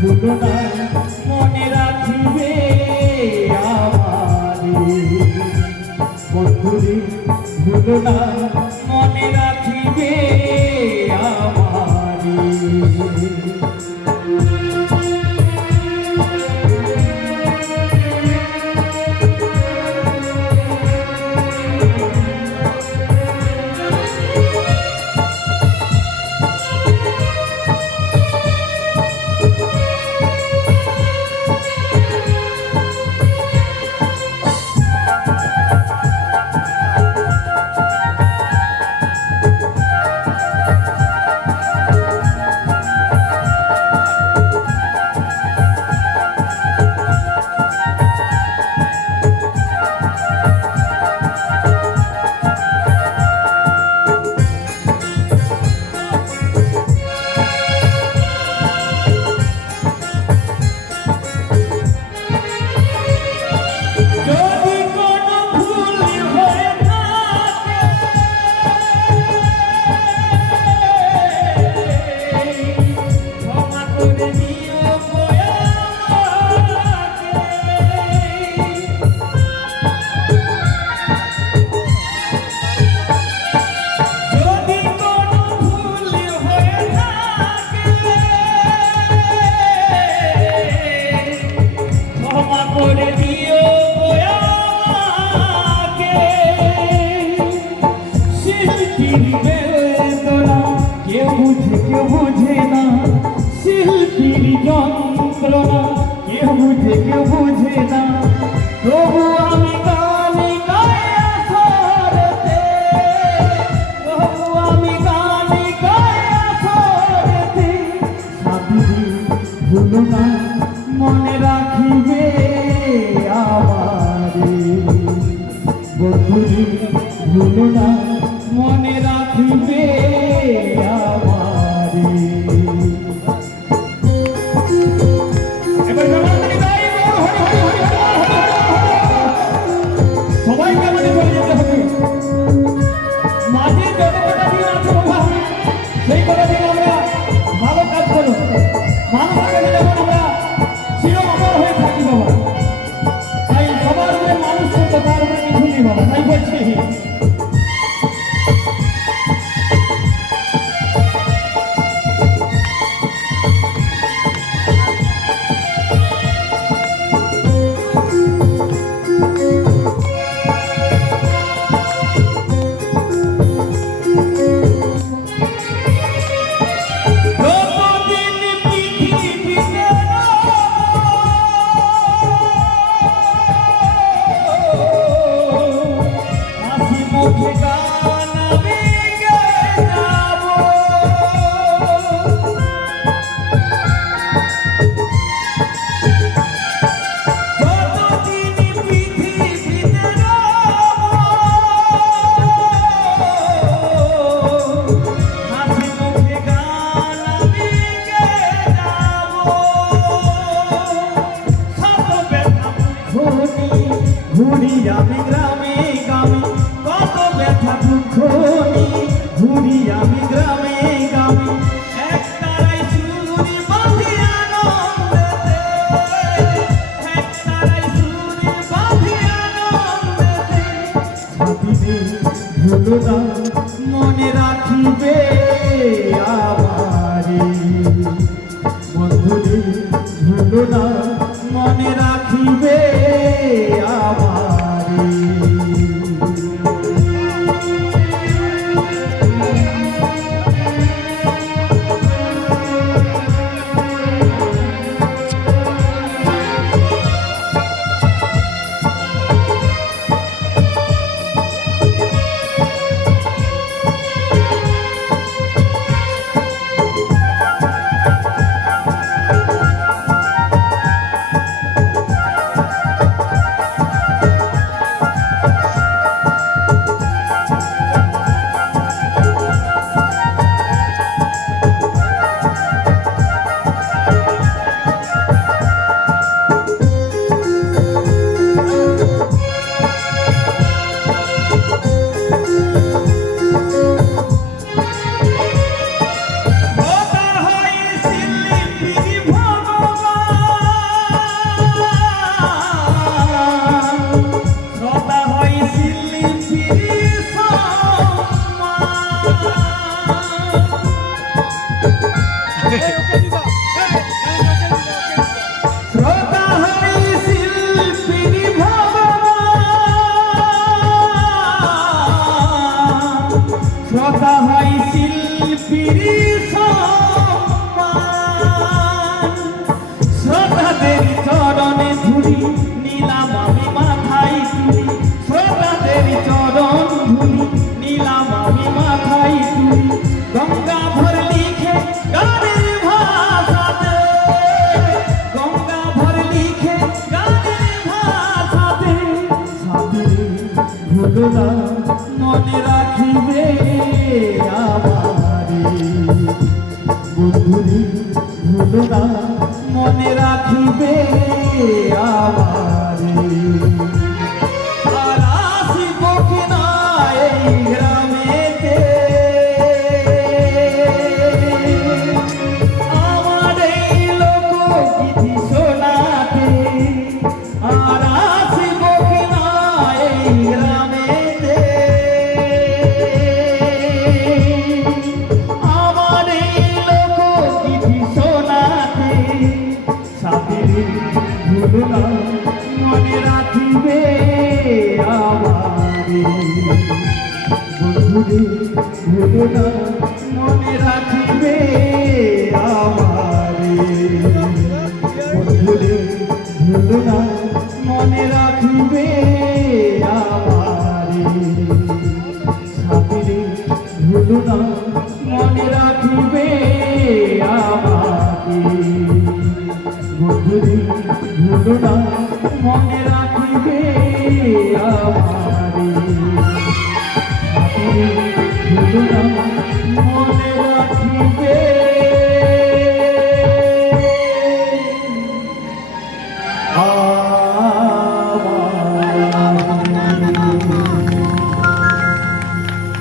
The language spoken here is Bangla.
ভুলো না মনে রাখিবে আমারে বন্ধুরে ভুলো না মনে রাখিবে আমারে কেউ বুঝে না শিল্পীর যন্ত্রণা কেউ বুঝে না তবু আমি গানে গায়ে আসরেতে তবু আমি গানে গায়ে আসরেতে সাথী ভুলো না মনে রাখিবে আমারে বন্ধুরে ভুলো না মনে রাখিবে ঘুরি আমি গ্রামে গ্রামে কত ব্যথা দুঃখ ঘুরি আমি গ্রামে গ্রামে একতারাই সুরি বাঁধি আনন্দেতে একতারাই সুরি বাঁধি আনন্দেতে সাথীরে ভুলো না মনে রাখিবে আমারে বন্ধুরে ভুলো না মনে রাখিবে আমারে না মনে রাখিবে আমারে আর আসিব কিনা এই গ্রামেতে আমার এই লোকগীতি শোনাতে আর আসিব কিনা এই গ্রামেতে আমার এই লোকগীতি শোনাতে সাথীরে ভুলো না মনে রাখিবে আমারে বন্ধুরে ভুলো না মনে রাখিবে আমারে বন্ধুরে ভুলো না মনে রাখিবে আমারে সাথীরে ভুলো না মনে রাখিবে আমাকে বন্ধুরে ভুলো না মনে রাখিবে আমারে সাথীরে ভুলো না মনে রাখিবে